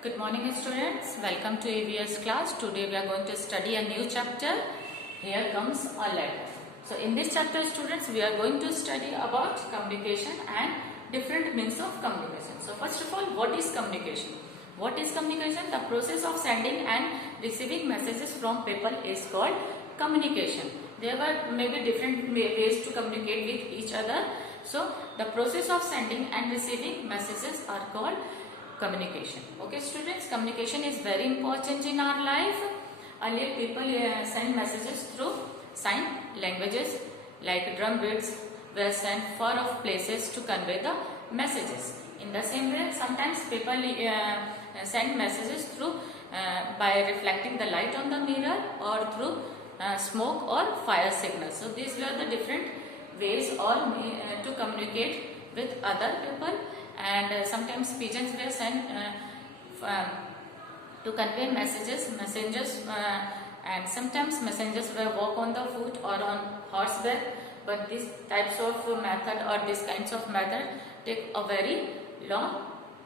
Good morning students, welcome to ABS class. Today we are going to study a new chapter. Here comes a letter. So in this chapter students we are going to study about communication and different means of communication. So first of all, what is communication? What is communication? The process of sending and receiving messages from people is called communication. There were maybe different ways to communicate with each other. So the process of sending and receiving messages are called communication. Okay students, communication is very important in our life. Earlier people send messages through sign languages, like drum beats were sent far off places to convey the messages. In the same way, sometimes people send messages through by reflecting the light on the mirror or through smoke or fire signals. So these were the different ways to communicate with other people. And sometimes pigeons were sent to convey messengers, and sometimes messengers were walk on the foot or on horseback. But these types of method or these kinds of method take a very long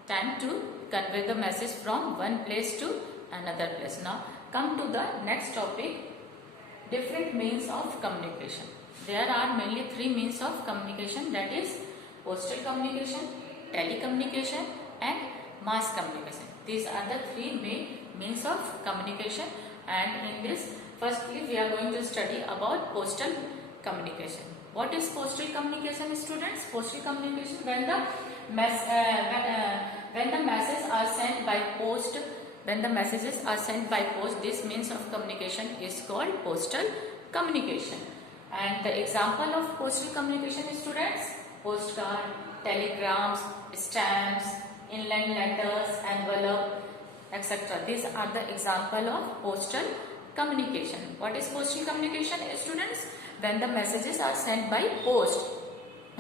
time to convey the message from one place to another place. Now come to the next topic, different means of communication. There are mainly three means of communication, that is postal communication, telecommunication and mass communication. These are the three main means of communication, and in this firstly we are going to study about postal communication. What is postal communication students? Postal communication, when the messages are sent by post, this means of communication is called postal communication. And the example of postal communication students: postcard, telegrams, stamps, inland letters, envelope, etc. These are the example of postal communication. What is postal communication students? When the messages are sent by post.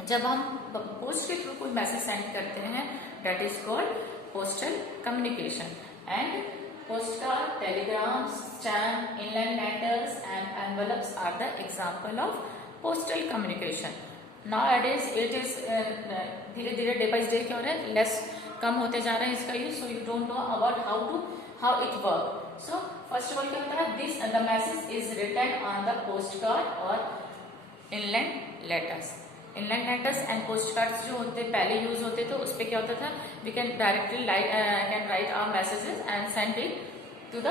जब हम post के through कोई message send करते हैं, that is called postal communication. And postcard, telegrams, stamp, inland letters and envelopes are the example of postal communication. Nowadays it is धीरे धीरे day by day क्या हो रहा है, लेस कम होते जा रहा है इसका use. So you don't know about how it work. So first of all क्या होता है, this the message is written on the post card और inland letters. Inland letters and post cards जो होते पहले यूज होते थे, उस पर क्या होता था, we can directly can write our messages and send it to the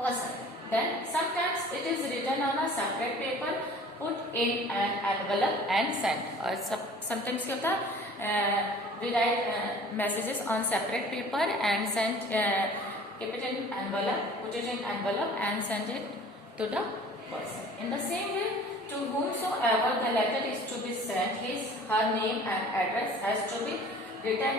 person. Then sometimes it is written on a separate paper, put in an envelope and send. और sometimes क्या होता है, we write messages on separate paper and send, keep it in envelope, put it in envelope and send it to the person. In the same way, to whomsoever the letter is to be sent, her name and address has to be written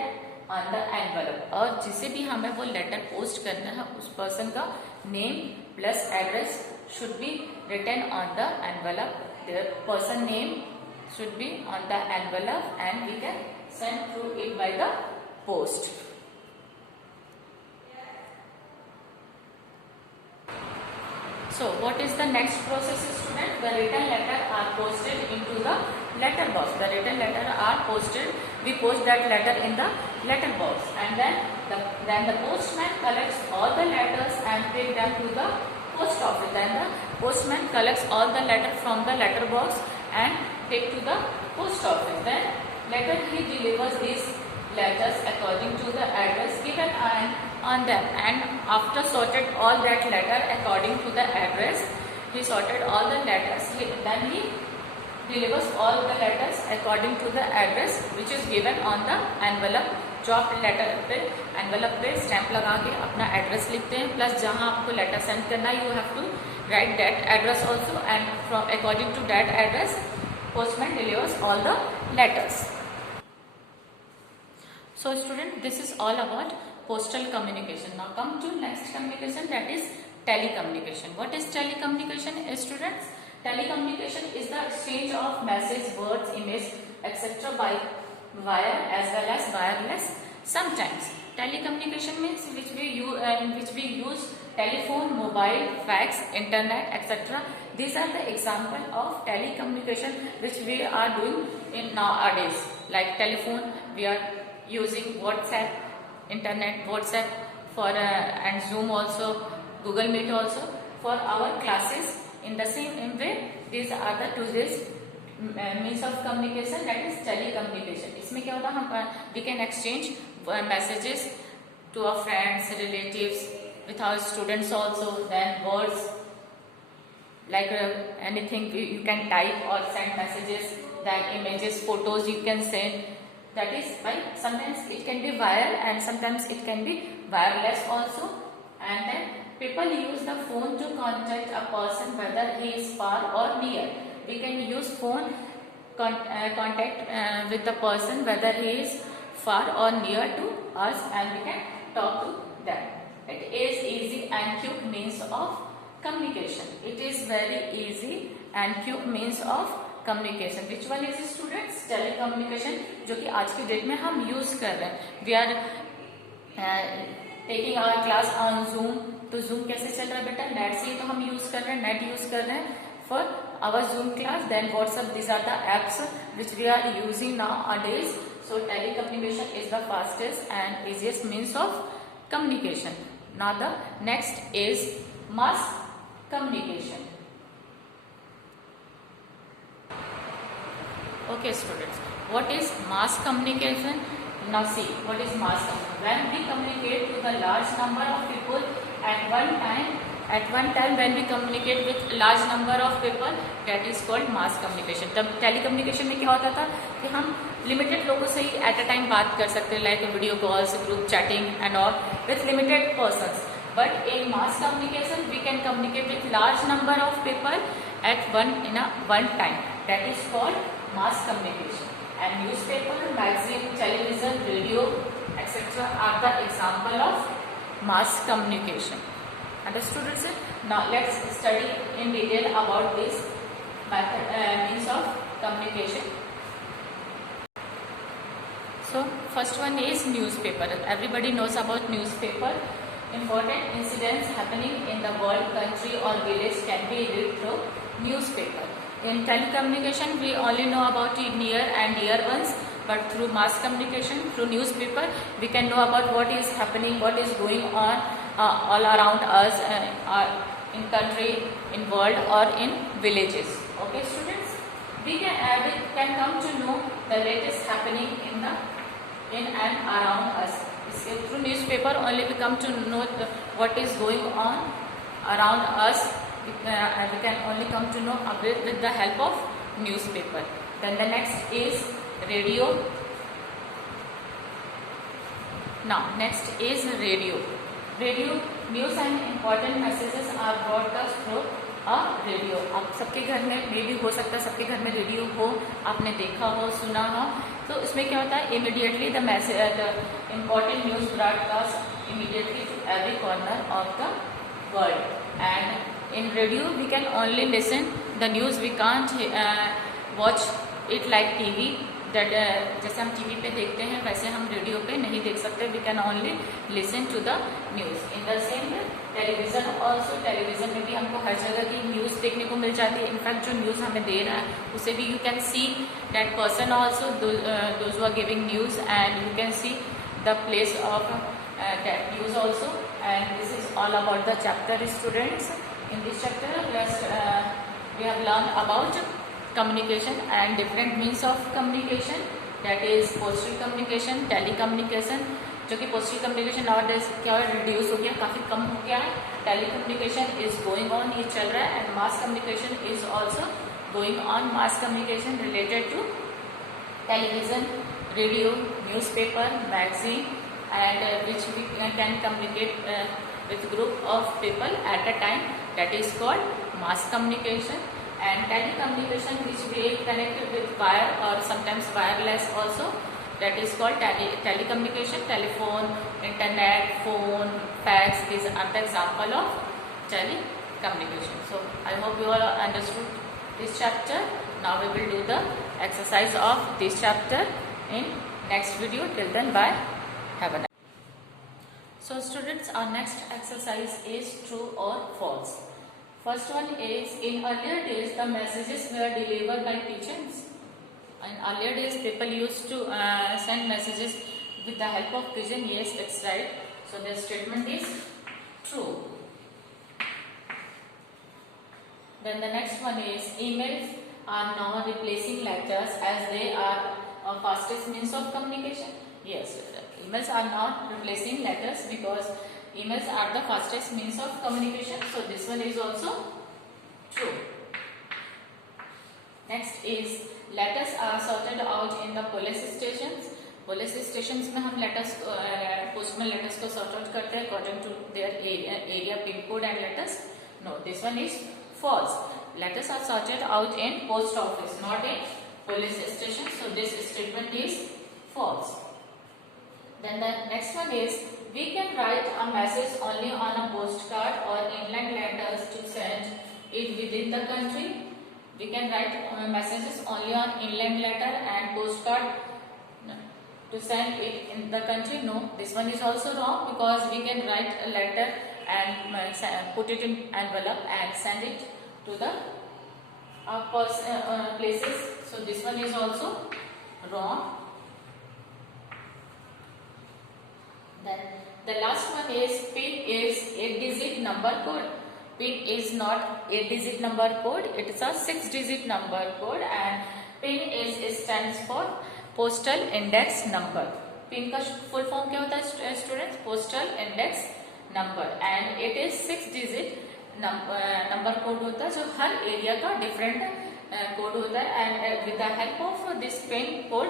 on the envelope. और जिसे भी हमें वो letter post करना है, उस person का name plus address should be written on the envelope. The person name should be on the envelope and we can send through it by the post. So what is the next process student? The written letter are posted into the letter box. The written letter are posted, we post that letter in the letter box, and then the postman collects all the letters and take them to the post office. Then the postman collects all the letter from the letter box and take to the post office. Then later he delivers these letters according to the address given on them, and after sorted all that letter according to the address, he sorted all the letters, then he delivers all the letters according to the address which is given on the envelope. जो आप letter पे envelope पे stamp लगा के अपना address लिखते हैं, plus जहां आपको लेटर सेंड करना है, you have to write that address also, and from according to that address postman delivers all the letters. So student, this is all about postal communication. Now come to next communication, that is telecommunication. What is telecommunication students? Telecommunication is the exchange of message, words, image, etc. by wire as well as wireless. Sometimes telecommunication means in which we use telephone, mobile, fax, internet, etc. These are the example of telecommunication which we are doing in nowadays. Like telephone, we are using WhatsApp, internet, WhatsApp for and Zoom also, Google Meet also for our classes. In the same way, these are the today's means of communication, that is telecommunication. इसमें क्या होता है, हम we can exchange messages to our friends, relatives, with our students also. Then words like anything you can type or send messages, then images, photos you can send. That is why sometimes it can be viral and sometimes it can be wireless also. And then people use the phone to contact a person whether he is far or near. We can use phone contact with the person whether he is far or near to us, and we can talk to them. It is easy and quick means of communication. It is very easy and quick means of communication. Which one is students? Telecommunication, जो कि आज की date में हम use कर रहे हैं. We are taking our class on Zoom. तो Zoom कैसे चल रहा है बेटा? नेट से ही तो हम यूज कर रहे हैं, नेट यूज कर रहे हैं for our Zoom class. Then WhatsApp, these are the apps which we are using nowadays. So telecommunication is the fastest and easiest means of communication. Now the next is mass communication. Okay students, what is mass communication? Now see, what is mass communication? When we communicate to the large number of people at one time, when we communicate with large number of people, that is called mass communication. तब telecommunication में क्या होता था कि हम limited लोगों से ही at a time बात कर सकते हैं, like video calls, group chatting and all with limited persons. But in mass communication, we can communicate with large number of people at one time. That is called mass communication. And newspaper, magazine, television, radio, etc. are the example of mass communication. Understood, sir? Now let's study in detail about this means of communication. So first one is newspaper. Everybody knows about newspaper. Important incidents happening in the world, country or village can be read through newspaper. In telecommunication, we only know about the near and dear ones, but through mass communication, through newspaper, we can know about what is happening, what is going on all around us in country, in world or in villages. Okay students, we can come to know the latest happening in and around us. Through newspaper only we come to know what is going on around us. We can only come to know with the help of newspaper. Then the next is radio. Now next is radio. Radio news and important messages are broadcast through a radio. आप सबके घर में मे भी हो सकता है, सबके घर में रेडियो हो, आपने देखा हो, सुना हो. तो इसमें क्या होता है, immediately the message, the important news broadcast immediately to every corner of the world. And in radio we can only listen the news. We can't watch it like TV. That जैसे हम टीवी पे देखते हैं वैसे हम radio पे नहीं देख सकते. We can only listen to the news. In the same way, television also, television में भी हमको हर जगह की न्यूज़ देखने को मिल जाती है. इनफैक्ट जो न्यूज़ हमें दे रहा है उसे भी you can see that person also, those who are giving news, and you can see the place of that news also. And this is all about the chapter, students. In this chapter, we have learned about communication and different means of communication, that is postal communication, telecommunication. जो कि postal communication nowadays क्या है, reduce हो गया, काफ़ी कम हो गया है. टेलीकम्युनिकेशन इज गोइंग ऑन, ये चल रहा है. And mass communication is also going on. Mass communication related to television, radio, newspaper, magazine, and which we can communicate with group of people at a time, that is called mass communication. And telecommunication, which we connect with wire or sometimes wireless also, that is called telecommunication. Telephone, internet, phone, fax, these are the example of telecommunication. So I hope you all understood this chapter. Now we will do the exercise of this chapter in next video. Till then, bye, have a nice. So students, our next exercise is true or false. First one is, in earlier days the messages were delivered by pigeons. In earlier days people used to send messages with the help of pigeon. Yes, it's right. So the statement is true. Then the next one is emails are now replacing letters as they are fastest means of communication. Yes, emails are not replacing letters because emails are the fastest means of communication. So this one is also true. Next is letters are sorted out in the police stations. Police stations में हम letters postman letters को sort out करते हैं according to their area pin code and letters. No, this one is false. Letters are sorted out in post office, not in police station. So this statement is false. Then the next one is we can write a message only on a postcard or inland letters to send it within the country. We can write messages only on inland letter and postcard to send it in the country. No, this one is also wrong because we can write a letter and put it in envelope and send it to the places. So this one is also wrong. Then the last one is PIN is 8-digit number code. PIN is not 8-digit number code, it is a 6-digit number code and PIN stands for postal index number. PIN का full form क्या होता है students? Postal index number and it is 6-digit number code होता है जो हर area का different code होता है and with the help of this pin code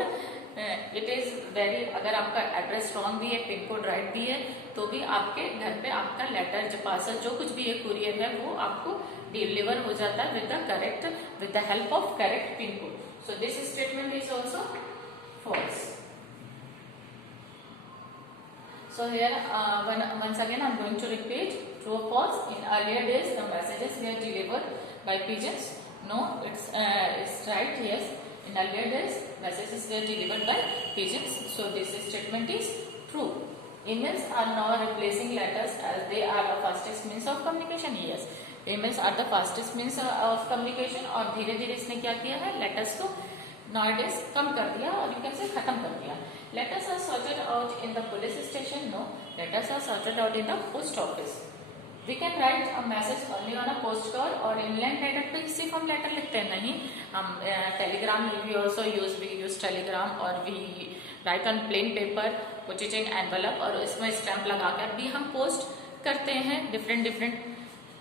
it is very, अगर आपका एड्रेस रॉन्ग भी है, पिन कोड राइट भी है, तो भी आपके घर पे आपका लेटर जो पार्सल जो कुछ भी है कुरियर है वो आपको डिलीवर हो जाता है with the help of correct pin code. So this statement is also false. So here once again I am going to repeat true or false. In earlier days the messages were delivered by pigeons. No, it's right. Yes, in earlier days messages were delivered by pigeons. So this statement is true. Emails are now replacing letters as they are the fastest means of communication. Yes, emails are the fastest means of communication. और धीरे धीरे इसने क्या किया है, letters को nowadays कम कर दिया और you can say खत्म कर दिया. Letters are sorted out in the police station. No, letters are sorted out in the post office. We can write a message only on a postcard or inland letter. पे सिर्फ हम letter लिखते हैं नहीं, हम Telegram we also use telegram or we write on plain paper, put it in envelope और इसमें stamp लगाकर भी हम पोस्ट करते हैं. डिफरेंट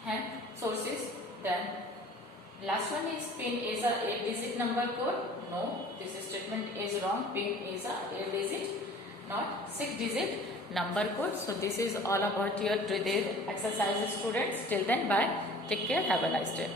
हैं sources. Then last one is PIN is a 8-digit number code. No, this statement is wrong. PIN is a 8-digit, not 6-digit number code. So this is all about your today exercise, students. Till then, bye. Take care. Have a nice day.